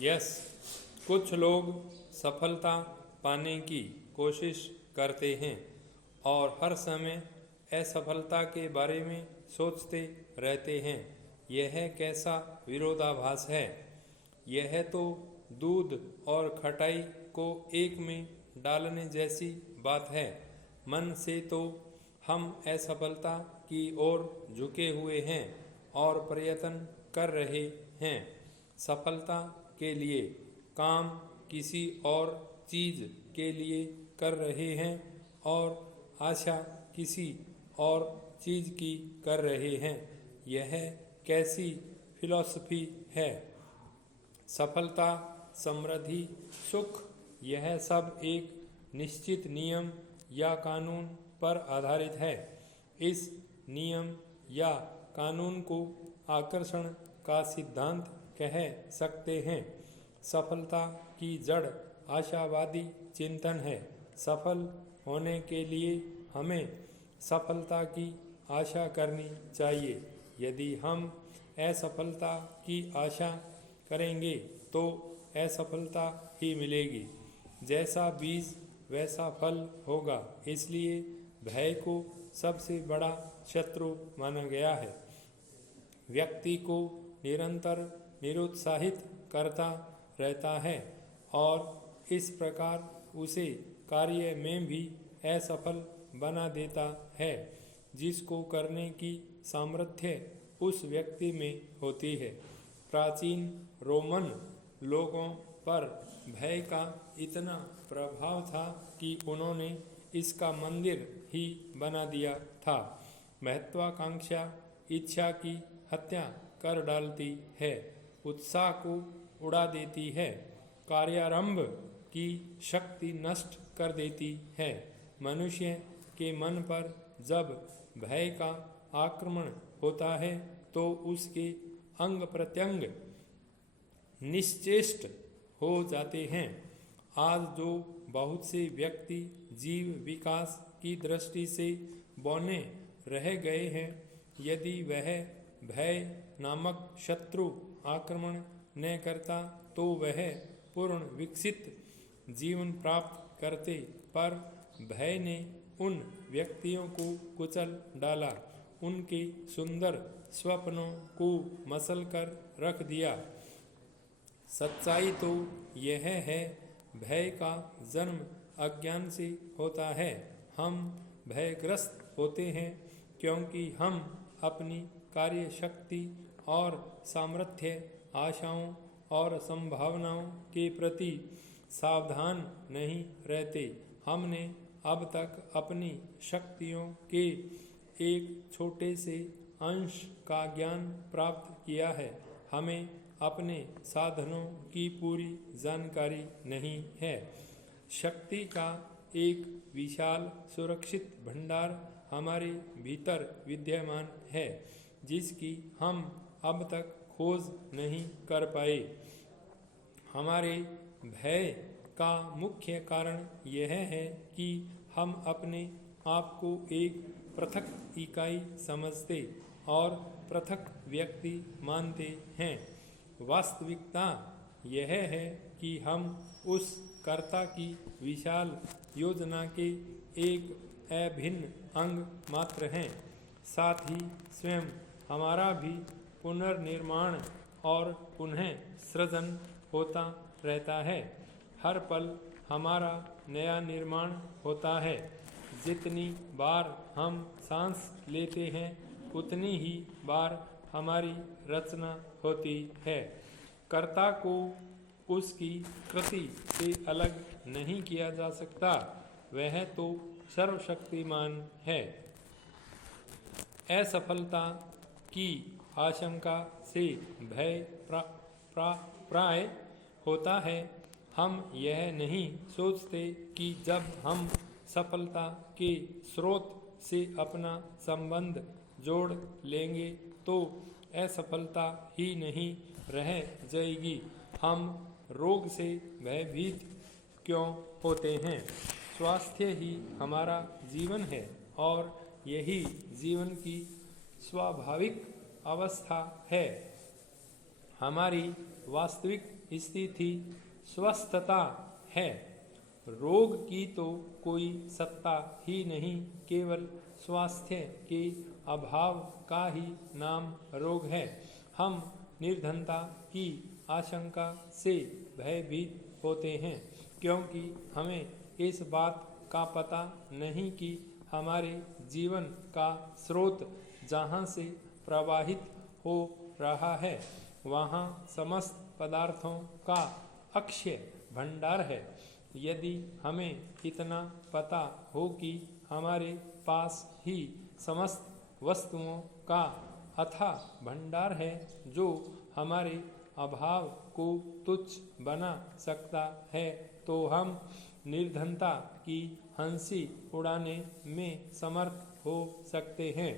Yes, कुछ लोग सफलता पाने की कोशिश करते हैं और हर समय असफलता के बारे में सोचते रहते हैं। यह कैसा विरोधाभास है। यह तो दूध और खटाई को एक में डालने जैसी बात है। मन से तो हम असफलता की ओर झुके हुए हैं और प्रयत्न कर रहे हैं। सफलता के लिए काम किसी और चीज़ के लिए कर रहे हैं और आशा किसी और चीज़ की कर रहे हैं। यह कैसी फिलॉसफी है। सफलता, समृद्धि, सुख, यह सब एक निश्चित नियम या कानून पर आधारित है। इस नियम या कानून को आकर्षण का सिद्धांत कह सकते हैं। सफलता की जड़ आशावादी चिंतन है। सफल होने के लिए हमें सफलता की आशा करनी चाहिए। यदि हम असफलता की आशा करेंगे तो असफलता ही मिलेगी। जैसा बीज वैसा फल होगा। इसलिए भय को सबसे बड़ा शत्रु माना गया है। व्यक्ति को निरंतर निरुत्साहित करता रहता है और इस प्रकार उसे कार्य में भी असफल बना देता है। जिसको करने की सामर्थ्य उस व्यक्ति में होती है। प्राचीन रोमन लोगों पर भय का इतना प्रभाव था कि उन्होंने इसका मंदिर ही बना दिया था। महत्वाकांक्षा इच्छा की हत्या कर डालती है, उत्साह को उड़ा देती है, कार्यारंभ की शक्ति नष्ट कर देती है। मनुष्य के मन पर जब भय का आक्रमण होता है तो उसके अंग प्रत्यंग निश्चेष्ट हो जाते हैं। आज जो बहुत से व्यक्ति जीव विकास की दृष्टि से बौने रह गए हैं, यदि वह भय नामक शत्रु आक्रमण न करता तो वह पूर्ण विकसित जीवन प्राप्त करते। पर भय ने उन व्यक्तियों को कुचल डाला, उनके सुंदर स्वप्नों को मसल कर रख दिया। सच्चाई तो यह है, भय का जन्म अज्ञान से होता है। हम भयग्रस्त होते हैं क्योंकि हम अपनी कार्य शक्ति और सामर्थ्य, आशाओं और संभावनाओं के प्रति सावधान नहीं रहते। हमने अब तक अपनी शक्तियों के एक छोटे से अंश का ज्ञान प्राप्त किया है। हमें अपने साधनों की पूरी जानकारी नहीं है। शक्ति का एक विशाल सुरक्षित भंडार हमारे भीतर विद्यमान है, जिसकी हम अब तक खोज नहीं कर पाए। हमारे भय का मुख्य कारण यह है कि हम अपने आप को एक पृथक इकाई समझते और पृथक व्यक्ति मानते हैं। वास्तविकता यह है कि हम उस कर्ता की विशाल योजना के एक अभिन्न अंग मात्र हैं। साथ ही स्वयं हमारा भी पुनर्निर्माण और पुनः सृजन होता रहता है। हर पल हमारा नया निर्माण होता है। जितनी बार हम सांस लेते हैं उतनी ही बार हमारी रचना होती है। कर्ता को उसकी कृति से अलग नहीं किया जा सकता, वह तो सर्वशक्तिमान है। असफलता की आशंका से भय प्राय होता है। हम यह नहीं सोचते कि जब हम सफलता के स्रोत से अपना संबंध जोड़ लेंगे तो असफलता ही नहीं रह जाएगी। हम रोग से भयभीत क्यों होते हैं। स्वास्थ्य ही हमारा जीवन है और यही जीवन की स्वाभाविक अवस्था है। हमारी वास्तविक स्थिति स्वस्थता है। रोग की तो कोई सत्ता ही नहीं, केवल स्वास्थ्य के अभाव का ही नाम रोग है। हम निर्धनता की आशंका से भयभीत होते हैं, क्योंकि हमें इस बात का पता नहीं कि हमारे जीवन का स्रोत जहाँ से प्रवाहित हो रहा है वहाँ समस्त पदार्थों का अक्षय भंडार है। यदि हमें इतना पता हो कि हमारे पास ही समस्त वस्तुओं का अथाह भंडार है जो हमारे अभाव को तुच्छ बना सकता है, तो हम निर्धनता की हंसी उड़ाने में समर्थ हो सकते हैं।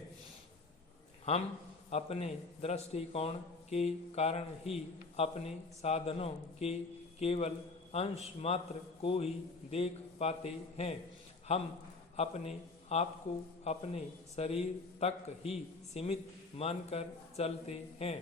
हम अपने दृष्टिकोण के कारण ही अपने साधनों के केवल अंश मात्र को ही देख पाते हैं। हम अपने आप को अपने शरीर तक ही सीमित मानकर चलते हैं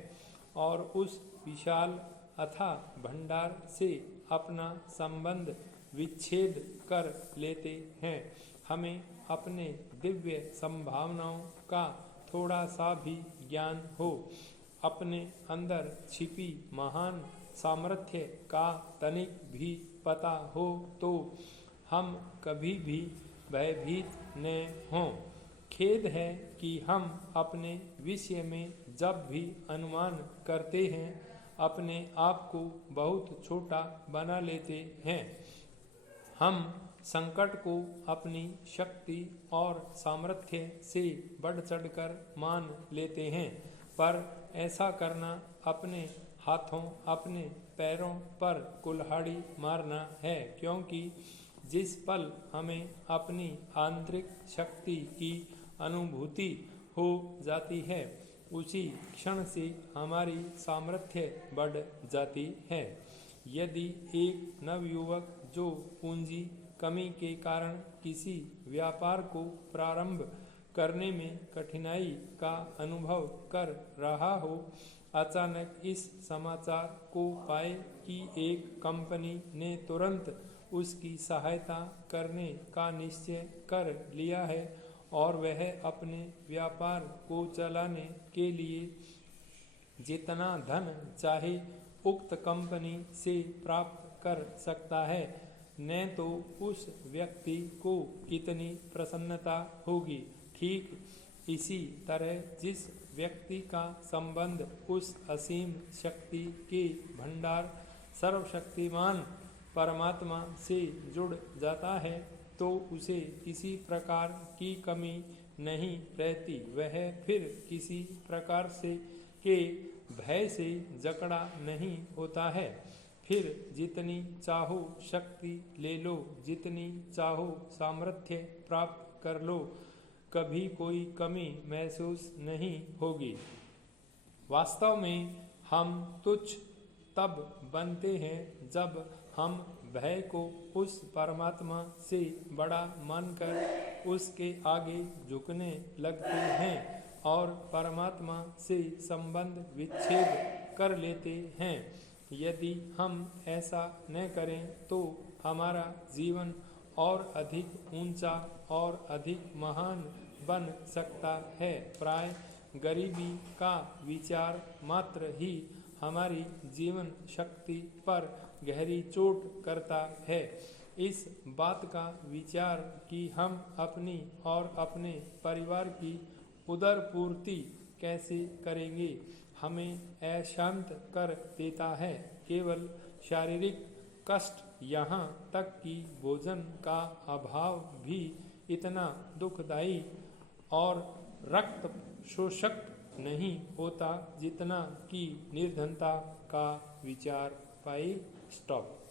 और उस विशाल अथाह भंडार से अपना संबंध विच्छेद कर लेते हैं। हमें अपने दिव्य संभावनाओं का थोड़ा सा भी ज्ञान हो, अपने अंदर छिपी महान सामर्थ्य का तनिक भी पता हो, तो हम कभी भी भयभीत न हों। खेद है कि हम अपने विषय में जब भी अनुमान करते हैं अपने आप को बहुत छोटा बना लेते हैं। हम संकट को अपनी शक्ति और सामर्थ्य से बढ़ चढ़कर मान लेते हैं, पर ऐसा करना अपने हाथों अपने पैरों पर कुल्हाड़ी मारना है, क्योंकि जिस पल हमें अपनी आंतरिक शक्ति की अनुभूति हो जाती है उसी क्षण से हमारी सामर्थ्य बढ़ जाती है। यदि एक नवयुवक जो पूंजी कमी के कारण किसी व्यापार को प्रारंभ करने में कठिनाई का अनुभव कर रहा हो, अचानक इस समाचार को पाए कि एक कंपनी ने तुरंत उसकी सहायता करने का निश्चय कर लिया है और वह अपने व्यापार को चलाने के लिए जितना धन चाहे उक्त कंपनी से प्राप्त कर सकता है, न तो उस व्यक्ति को कितनी प्रसन्नता होगी। ठीक इसी तरह जिस व्यक्ति का संबंध उस असीम शक्ति के भंडार सर्वशक्तिमान परमात्मा से जुड़ जाता है, तो उसे किसी प्रकार की कमी नहीं रहती। वह फिर किसी प्रकार से के भय से जकड़ा नहीं होता है। फिर जितनी चाहो शक्ति ले लो, जितनी चाहो सामर्थ्य प्राप्त कर लो, कभी कोई कमी महसूस नहीं होगी। वास्तव में हम तुच्छ तब बनते हैं जब हम भय को उस परमात्मा से बड़ा मानकर उसके आगे झुकने लगते हैं और परमात्मा से संबंध विच्छेद कर लेते हैं। यदि हम ऐसा न करें तो हमारा जीवन और अधिक ऊंचा और अधिक महान बन सकता है। प्राय गरीबी का विचार मात्र ही हमारी जीवन शक्ति पर गहरी चोट करता है। इस बात का विचार कि हम अपनी और अपने परिवार की उदर पूर्ति कैसे करेंगे हमें अशांत कर देता है। केवल शारीरिक कष्ट, यहाँ तक कि भोजन का अभाव भी इतना दुखदायी और रक्त शोषक नहीं होता जितना कि निर्धनता का विचार। पाई स्टॉप।